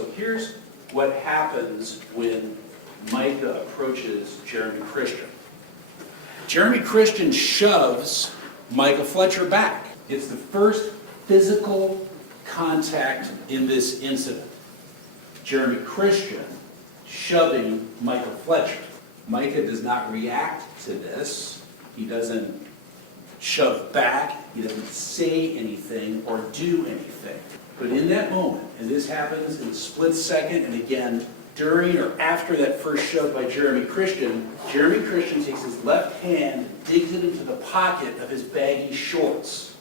So here's what happens when Micah approaches Jeremy Christian. Jeremy Christian shoves Micah Fletcher back. It's the first physical contact in this incident. Jeremy Christian shoving Micah Fletcher. Micah does not react to this. He doesn't shove back. He doesn't say anything or do anything. But in that moment, and this happens in a split second, and again, during or after that first shove by Jeremy Christian takes his left hand, digs it into the pocket of his baggy shorts,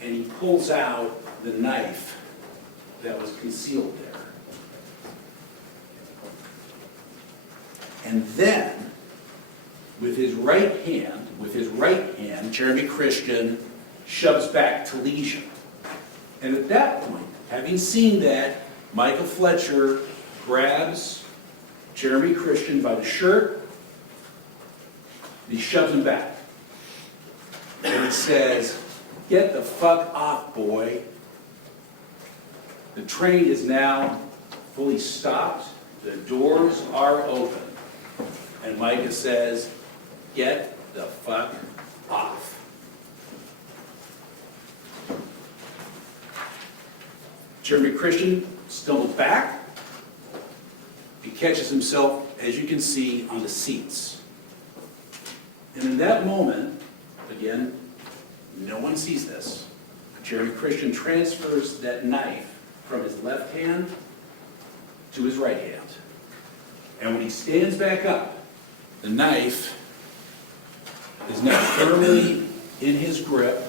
and he pulls out the knife that was concealed there. And then, with his right hand, Jeremy Christian shoves back Talesian. And at that point, having seen that, Micah Fletcher grabs Jeremy Christian by the shirt, and he shoves him back. And he says, "Get the fuck off, boy." The train is now fully stopped. The doors are open. And Micah says, "Get the fuck off." Jeremy Christian stumbles back. He catches himself, as you can see, on the seats. And in that moment, again, no one sees this, Jeremy Christian transfers that knife from his left hand to his right hand. And when he stands back up, the knife is now firmly in his grip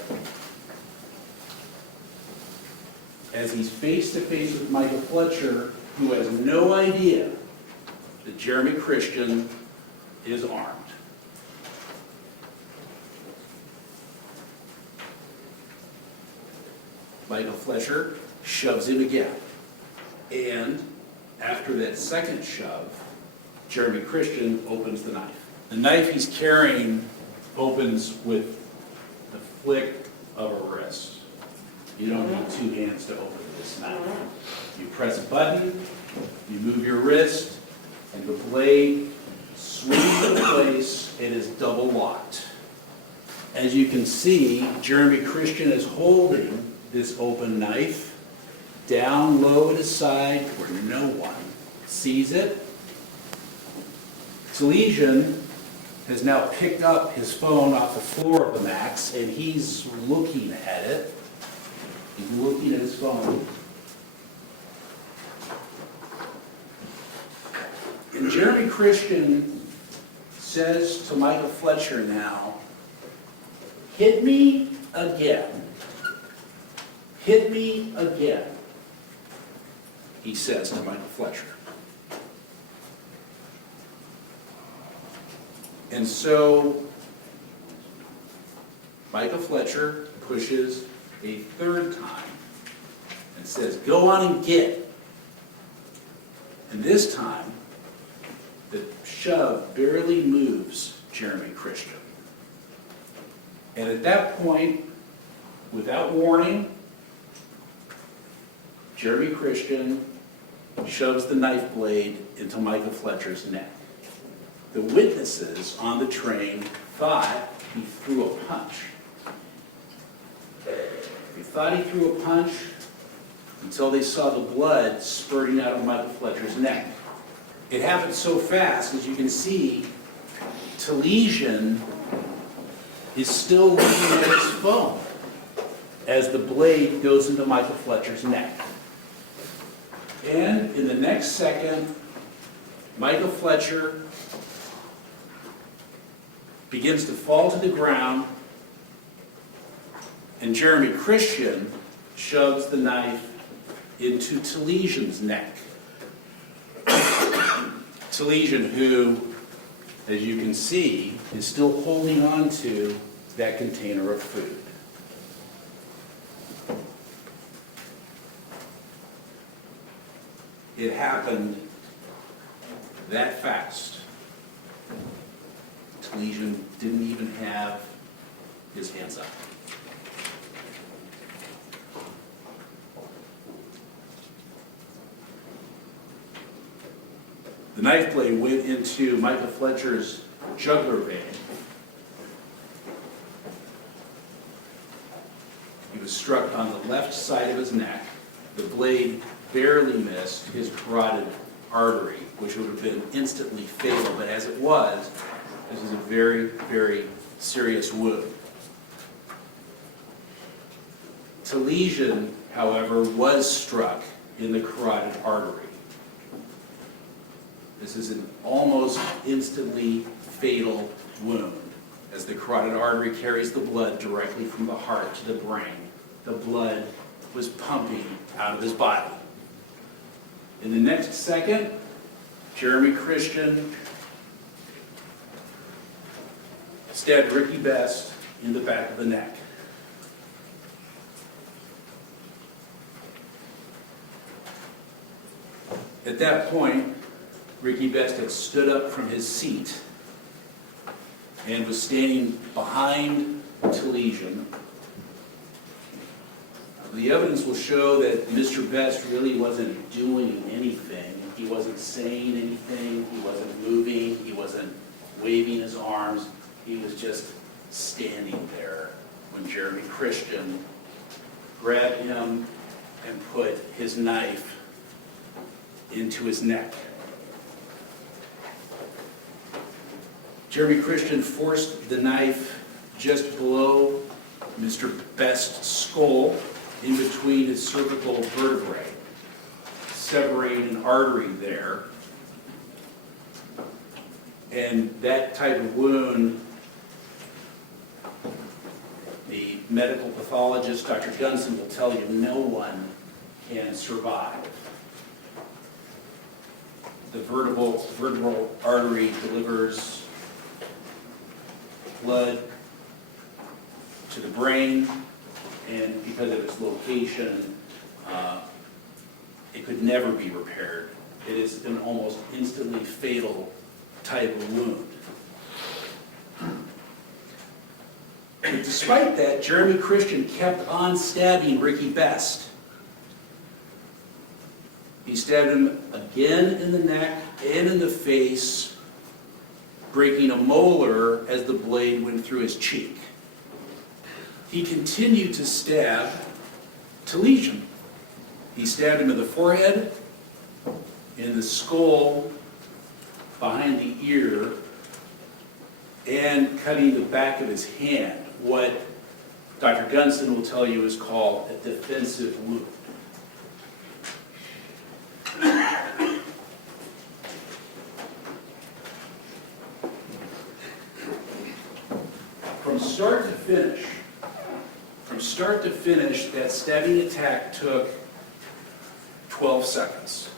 as he's face to face with Micah Fletcher, who has no idea that Jeremy Christian is armed. Micah Fletcher shoves him again. And after that second shove, Jeremy Christian opens the knife. The knife he's carrying opens with the flick of a wrist. You don't need two hands to open this knife. You press a button, you move your wrist, and the blade swings into place. It is double locked. As you can see, Jeremy Christian is holding this open knife down low at his side where no one sees it. Talesian has now picked up his phone off the floor of the Max, and he's looking at it. He's looking at his phone. And Jeremy Christian says to Micah Fletcher now, "Hit me again. Hit me again," he says to Micah Fletcher. And so Micah Fletcher pushes a third time and says, "Go on and get." And this time, the shove barely moves Jeremy Christian. And at that point, without warning, Jeremy Christian shoves the knife blade into Micah Fletcher's neck. The witnesses on the train thought he threw a punch. They thought he threw a punch until they saw the blood spurting out of Micah Fletcher's neck. It happened so fast, as you can see, Talesian is still looking at his phone as the blade goes into Micah Fletcher's neck. And in the next second, Micah Fletcher begins to fall to the ground, and Jeremy Christian shoves the knife into Talesian's neck. Talesian, who, as you can see, is still holding on to that container of food. It happened that fast. Talesian didn't even have his hands up. The knife blade went into Michael Fletcher's jugular vein. He was struck on the left side of his neck. The blade barely missed his carotid artery, which would have been instantly fatal, but as it was, this is a very, very serious wound. Lesion, however, was struck in the carotid artery. This is an almost instantly fatal wound, as the carotid artery carries the blood directly from the heart to the brain. The blood was pumping out of his body. In the next second, Jeremy Christian stabbed Ricky Best in the back of the neck. At that point, Ricky Best had stood up from his seat and was standing behind Lesion. The evidence will show that Mr. Best really wasn't doing anything. He wasn't saying anything, he wasn't moving, he wasn't waving his arms. He was just standing there when Jeremy Christian grabbed him and put his knife into his neck. Jeremy Christian forced the knife just below Mr. Best's skull, in between his cervical vertebrae, severing an artery there. And that type of wound, the medical pathologist, Dr. Gunson, will tell you no one can survive. The vertebral artery delivers blood to the brain, and because of its location, it could never be repaired. It is an almost instantly fatal type of wound. But despite that, Jeremy Christian kept on stabbing Ricky Best. He stabbed him again in the neck and in the face, breaking a molar as the blade went through his cheek. He continued to stab Lesion. He stabbed him in the forehead, in the skull, behind the ear, and cutting the back of his hand, what Dr. Gunson will tell you is called a defensive wound. From start to finish, that stabbing attack took 12 seconds.